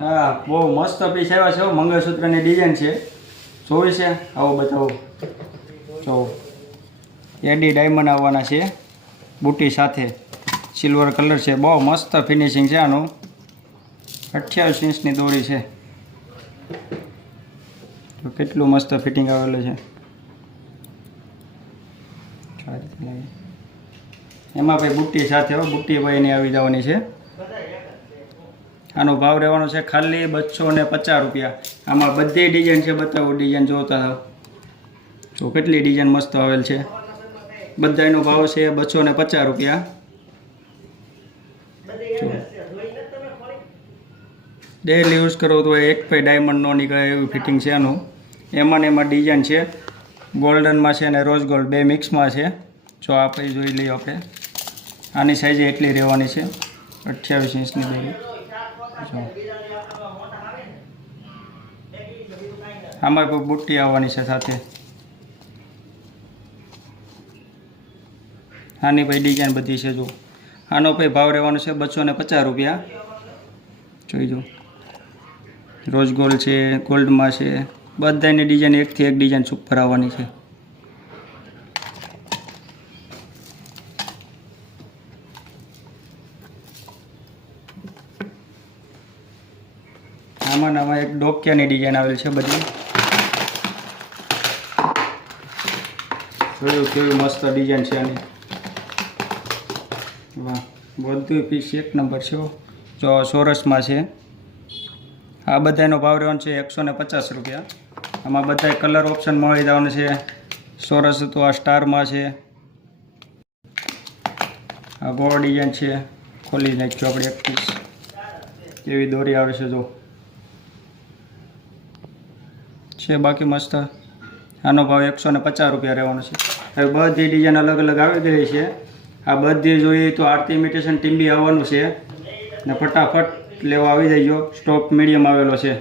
હા, બહુ મસ્ત પીસ આવ્યા છે. મંગળસૂત્રની ડિઝાઇન છે, જોઈ છે. આવો બતાવો, જો એડી ડાયમંડ આવવાના છે બુટી સાથે, સિલ્વર કલર છે. બહુ મસ્ત ફિનિશિંગ છે આનું. 28 ઇંચની દોરી છે. તો કેટલું મસ્ત ફિટિંગ આવેલું છે. એમાં ભાઈ બુટ્ટી સાથે હો, બુટ્ટી ભાઈ એની આવી જવાની છે. આનો ભાવ રહેવાનો છે ખાલી 250 રૂપિયા. આમાં બધી ડિઝાઇન છે, બતાવો ડિઝાઇન જોતા થાવ. જો કેટલી ડિઝાઇન મસ્ત આવેલ છે. બધાનો ભાવ છે 250 રૂપિયા. ડેલી યુઝ કરો તો એક ભાઈ ડાયમંડ નો નીકળે એવું ફિટિંગ છે આનું. એમાં ને એમાં ડિઝાઇન છે, ગોલ્ડનમાં છે અને રોઝ ગોલ્ડ બે મિક્સમાં છે. જો આપણે જોઈ લઈએ આપણે. આની સાઈઝ એટલી રહેવાની છે, 28 ઇંચની દોરી. આમાં કોઈ બુટ્ટી આવવાની છે સાથે. આની ભાઈ ડિઝાઇન બધી છે. જો આનો ભાઈ ભાવ રહેવાનો છે 250 રૂપિયા. જોઈજો, રોઝ ગોલ્ડ છે, ગોલ્ડમાં છે, બધાની ડિઝાઇન એકથી એક ડિઝાઇન સુપર આવવાની છે. આમાં આમાં એક ડોકિયાની ડિઝાઇન આવેલ છે બધી. જોયું કેવી મસ્ત ડિઝાઇન છે આની. વાહ, બધું પીસ એક નંબર છે. જો સોરસમાં છે. આ બધાનો ભાવ રહેવાનો છે 150 રૂપિયા. આમાં બધા કલર ઓપ્શન મળી જવાનું છે. સોરસ તો આ સ્ટારમાં છે. આ ગોળ ડિઝાઇન છે. ખોલી નાખ્યો આપણે એક પીસ. કેવી દોરી આવે છે જો છે. બાકી મસ્ત. આનો ભાવ 150 રૂપિયા રહેવાનો છે. હવે બધી ડિઝાઇન અલગ અલગ આવી ગઈ છે. આ બધી જોઈએ તો આરતી ઇમિટેશન ટીમ્બી આવવાનું છે ને ફટાફટ લેવા આવી જઈજો. સ્ટોક મીડિયમ આવેલો છે.